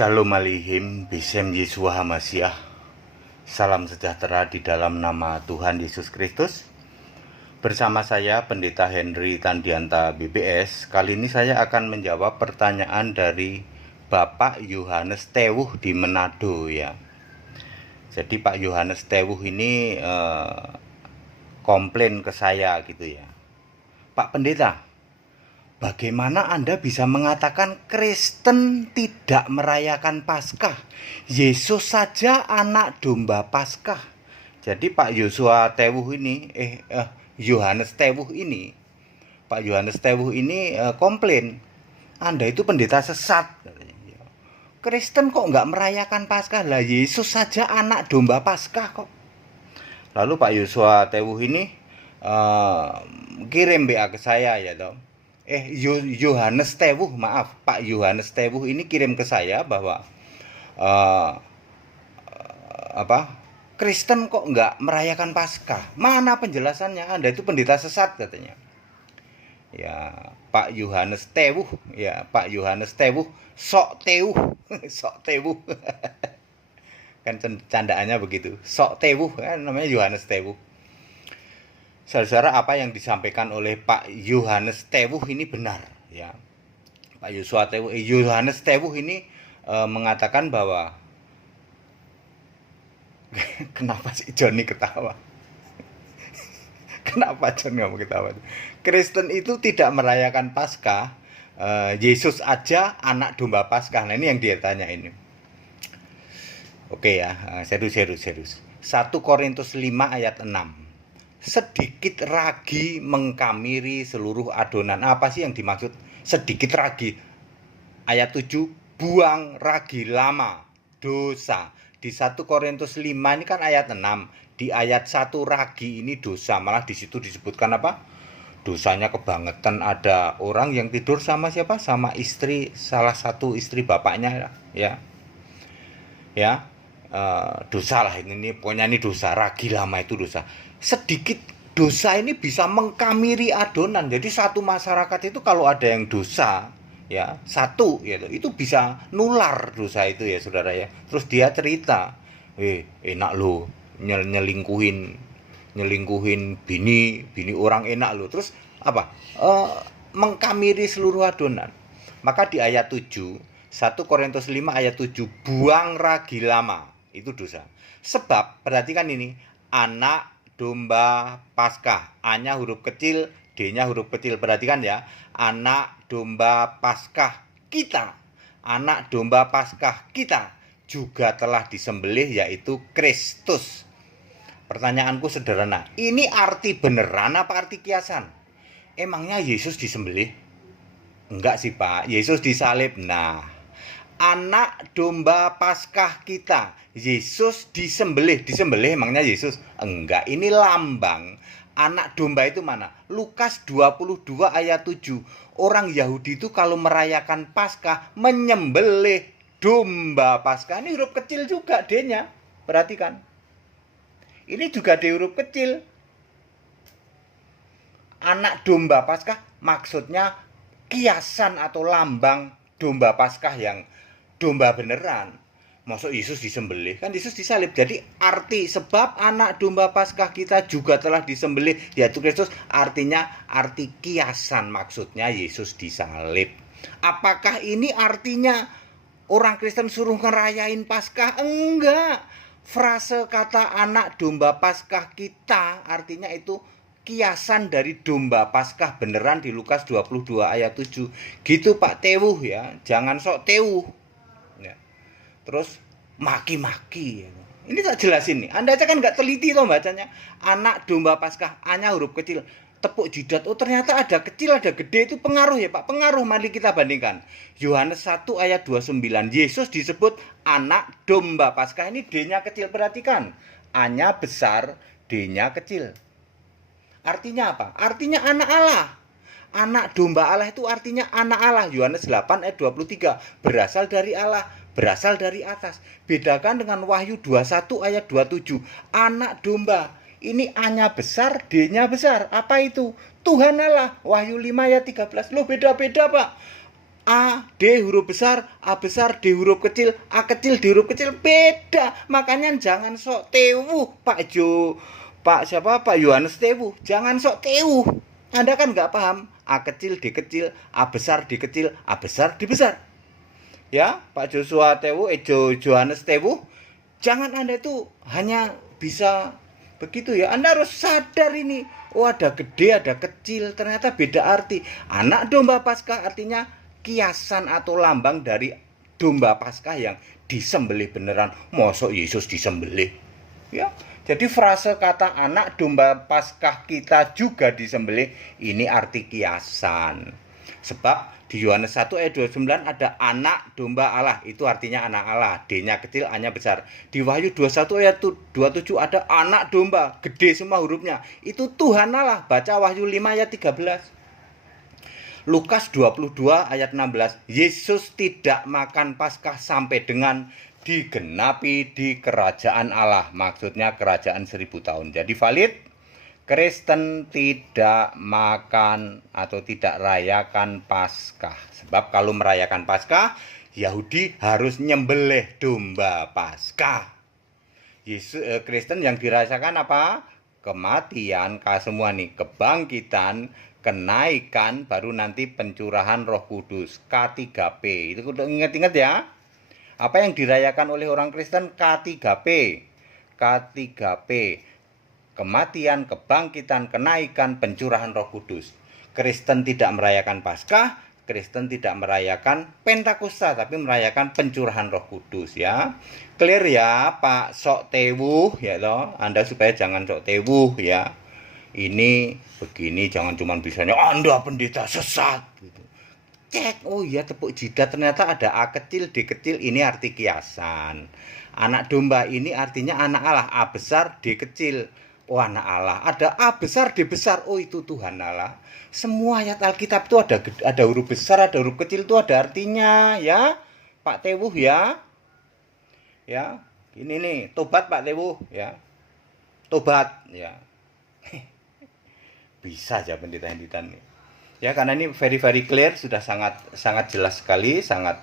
Shalom Aleichem, Bisem Yeshua HaMashiach. Salam sejahtera di dalam nama Tuhan Yesus Kristus. Bersama saya Pendeta Henry Tandianta BBS. Kali ini saya akan menjawab pertanyaan dari Bapak Yohanes Tewuh di Manado ya. Jadi Pak Yohanes Tewuh ini komplain ke saya gitu ya. Pak Pendeta, bagaimana Anda bisa mengatakan Kristen tidak merayakan Paskah? Yesus saja anak domba Paskah. Jadi Pak Yohanes Tewuh ini, Pak Yohanes Tewuh ini komplain, Anda itu pendeta sesat. Kristen kok nggak merayakan Paskah? Lah Yesus saja anak domba Paskah kok. Lalu Pak Yosua Tewuh ini kirim BA ke saya ya toh. Yohanes Tewuh, maaf, Pak Yohanes Tewuh ini kirim ke saya bahwa Kristen kok nggak merayakan Paskah? Mana penjelasannya? Anda itu pendeta sesat katanya. Ya, Pak Yohanes Tewuh, sok tewuh, sok tewuh. Kan candaannya begitu, sok tewuh, kan namanya Yohanes Tewuh. Saudara, apa yang disampaikan oleh Pak Yohanes Tewuh ini benar ya. Pak Yohanes Tewuh ini mengatakan bahwa kenapa sih Johnny ketawa? Kenapa John nggak mau ketawa? Kristen itu tidak merayakan Paskah, Yesus aja anak domba Paskah. Nah ini yang dia tanya ini. Oke ya, serius. 1 Korintus 5 ayat 6. Sedikit ragi mengkamiri seluruh adonan. Apa sih yang dimaksud sedikit ragi? Ayat 7, buang ragi lama, dosa. Di 1 Korintus 5 ini kan ayat 6. Di ayat 1 ragi ini dosa. Malah di situ disebutkan apa? Dosanya kebangetan. Ada orang yang tidur sama siapa? Sama istri, salah satu istri bapaknya ya. Ya. Dosa lah ini pokoknya ini dosa, ragi lama itu dosa. Sedikit dosa ini bisa mengkamiri adonan. Jadi satu masyarakat itu kalau ada yang dosa ya, satu ya, itu bisa nular dosa itu ya saudara ya. Terus dia cerita, enak lo nyelingkuhin bini orang enak lo. Terus apa? Mengkamiri seluruh adonan. Maka di ayat 7, 1 Korintus 5 ayat 7, buang ragi lama. Itu dosa. Sebab, perhatikan ini, anak domba Paskah. A-nya huruf kecil, D-nya huruf kecil. Perhatikan ya, anak domba Paskah kita. Anak domba Paskah kita juga telah disembelih, yaitu Kristus. Pertanyaanku sederhana, ini arti beneran apa arti kiasan? Emangnya Yesus disembelih? Enggak sih Pak, Yesus disalib. Nah, anak domba Paskah kita, Yesus disembelih emangnya Yesus? Enggak, ini lambang. Anak domba itu mana? Lukas 22 ayat 7. Orang Yahudi itu kalau merayakan Paskah menyembelih domba Paskah. Ini huruf kecil juga D-nya. Perhatikan. Ini juga D huruf kecil. Anak domba Paskah maksudnya kiasan atau lambang domba Paskah yang domba beneran. Masuk Yesus disembelih, kan Yesus disalib. Jadi arti sebab anak domba Paskah kita juga telah disembelih, yaitu Kristus, artinya arti kiasan, maksudnya Yesus disalib. Apakah ini artinya orang Kristen suruh ngerayain Paskah? Enggak. Frase kata anak domba Paskah kita artinya itu kiasan dari domba Paskah beneran di Lukas 22 ayat 7. Gitu Pak Tewuh ya, jangan sok tewuh. Ya. Terus maki-maki ya. Ini tak jelasin nih. Anda aja kan nggak teliti toh bacanya. Anak domba Paskah, A-nya huruf kecil. Tepuk jidat. Oh ternyata ada kecil, ada gede. Itu pengaruh ya Pak. Pengaruh, mari kita bandingkan. Yohanes 1 ayat 29. Yesus disebut anak domba Paskah. Ini D-nya kecil. Perhatikan. A-nya besar, D-nya kecil. Artinya apa? Artinya anak Allah. Anak domba Allah itu artinya anak Allah. Yohanes 8 ayat 23. Berasal dari Allah, berasal dari atas. Bedakan dengan Wahyu 21 ayat 27. Anak domba. Ini A-nya besar, D-nya besar. Apa itu? Tuhan Allah. Wahyu 5 ayat 13. Loh beda-beda Pak. A, D huruf besar, D huruf kecil, A kecil, D huruf kecil, beda. Makanya jangan sok tewuh, Pak Yohanes Tewuh. Jangan sok tewuh. Anda kan nggak paham. A kecil, D kecil, A besar, D kecil, A besar, D besar. Ya, Pak Joshua Tewuh, Yohanes Tewuh. Jangan Anda itu hanya bisa begitu ya. Anda harus sadar ini. Oh, ada gede, ada kecil. Ternyata beda arti. Anak domba Paskah artinya kiasan atau lambang dari domba Paskah yang disembelih beneran. Mosok Yesus disembelih. Ya. Jadi frase kata anak domba Paskah kita juga disembelih ini arti kiasan. Sebab di Yohanes 1 ayat 29 ada anak domba Allah, itu artinya anak Allah, D-nya kecil, A-nya besar. Di Wahyu 21 ayat 27 ada anak domba, gede semua hurufnya, itu Tuhan Allah. Baca Wahyu 5 ayat 13. Lukas 22 ayat 16, Yesus tidak makan Paskah sampai dengan digenapi di kerajaan Allah. Maksudnya kerajaan 1000 tahun. Jadi valid, Kristen tidak makan atau tidak rayakan Paskah. Sebab kalau merayakan Paskah, Yahudi harus nyembelih domba Paskah. Kristen yang dirasakan apa? Kematian, semua nih, kebangkitan, kenaikan, baru nanti pencurahan Roh Kudus, K3P. Itu udah ingat-ingat ya. Apa yang dirayakan oleh orang Kristen? K3P. K3P. Kematian, kebangkitan, kenaikan, pencurahan Roh Kudus. Kristen tidak merayakan Paskah, Kristen tidak merayakan Pentakosta, tapi merayakan pencurahan Roh Kudus ya. Clear ya, Pak sok tewuh ya toh. Anda supaya jangan sok tewuh ya. Ini begini, jangan cuma bisanya Anda pendeta sesat gitu. Cek, oh iya tepuk jidat, ternyata ada A kecil, D kecil, ini arti kiasan. Anak domba ini artinya anak Allah, A besar, D kecil. Oh anak Allah, ada A besar, D besar, oh itu Tuhan Allah. Semua ayat Alkitab itu ada huruf besar, ada huruf kecil, itu ada artinya ya. Pak Tewuh ya. Ya, ini nih, tobat Pak Tewuh ya. Tobat ya. Bisa aja pendeta-pendeta nih. Ya, karena ini very clear, sudah sangat jelas sekali, sangat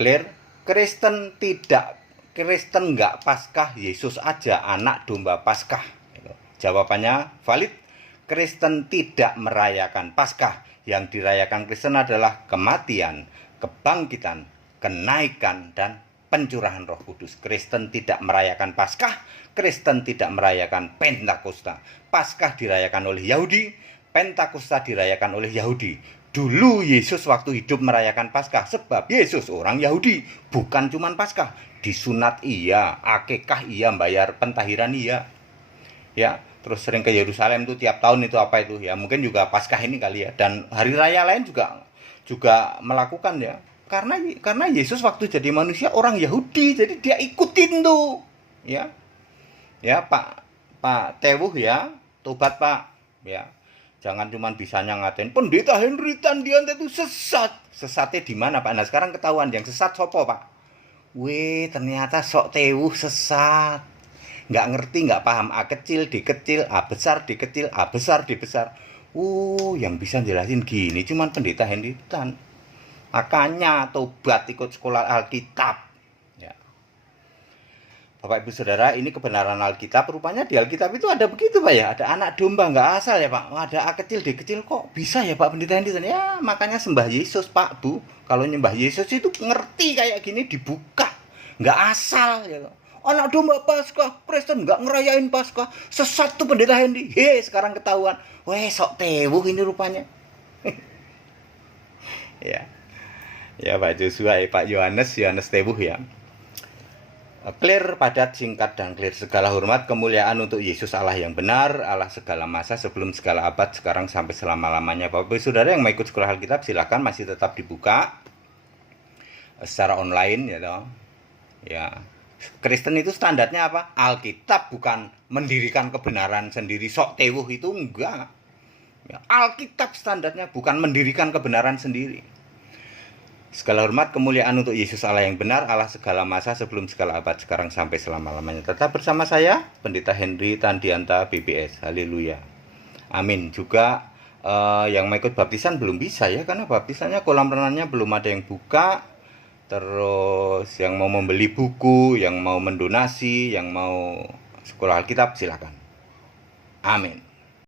clear. Kristen enggak Paskah, Yesus aja anak domba Paskah. Jawabannya valid. Kristen tidak merayakan Paskah. Yang dirayakan Kristen adalah kematian, kebangkitan, kenaikan, dan pencurahan Roh Kudus. Kristen tidak merayakan Paskah, Kristen tidak merayakan Pentakosta. Paskah dirayakan oleh Yahudi, Pentakosta dirayakan oleh Yahudi. Dulu Yesus waktu hidup merayakan Paskah, sebab Yesus orang Yahudi, bukan cuman Paskah. Disunat iya, akikah iya, bayar pentahiran iya. Ya, terus sering ke Yerusalem tuh tiap tahun itu apa itu ya, mungkin juga Paskah ini kali ya, dan hari raya lain juga melakukan ya. Karena Yesus waktu jadi manusia orang Yahudi, jadi dia ikutin tuh. Ya. Ya, Pak Tewuh ya, tobat Pak. Ya. Jangan cuma bisanya ngatain pendeta Henry Tandian itu sesat. Sesatnya di mana Pak? Nah, sekarang ketahuan yang sesat sopo Pak? Wih, ternyata sok Tewuh sesat. Nggak ngerti, nggak paham A kecil, D kecil, A besar, D kecil, A besar, D besar. Yang bisa jelasin gini cuman pendeta Henry Tan. Makanya tobat, ikut sekolah Alkitab. Ya. Bapak Ibu Saudara, ini kebenaran Alkitab. Rupanya di Alkitab itu ada begitu Pak ya. Ada anak domba, nggak asal ya Pak. Ada A kecil, D kecil, kok bisa ya Pak pendeta Henry Tan? Ya makanya sembah Yesus Pak Bu. Kalau nyembah Yesus itu ngerti kayak gini, dibuka, nggak asal ya. Anak domba Paskah, Kristen nggak ngerayain Paskah, sesat tuh pendeta Henry. Sekarang ketahuan. Weh, sok Tewuh ini rupanya. Ya Pak Joshua, Pak Yohanes Tewuh ya. Clear, padat, singkat, dan clear. Segala hormat, kemuliaan untuk Yesus Allah yang benar, Allah segala masa, sebelum segala abad, sekarang sampai selama-lamanya. Bapak Ibu Saudara yang mau ikut sekolah Alkitab, silakan, masih tetap dibuka secara online ya toh. Ya. Kristen itu standarnya apa? Alkitab, bukan mendirikan kebenaran sendiri. Sok Tewuh itu enggak. Ya, Alkitab standarnya, bukan mendirikan kebenaran sendiri. Segala hormat, kemuliaan untuk Yesus Allah yang benar, Allah segala masa, sebelum segala abad, sekarang sampai selama-lamanya. Tetap bersama saya, Pendeta Henry Tandianta BBS. Haleluya. Amin. Juga Yang mau ikut baptisan belum bisa ya, karena baptisannya kolam renangnya belum ada yang buka. Terus yang mau membeli buku, yang mau mendonasi, yang mau sekolah Alkitab, silakan. Amin.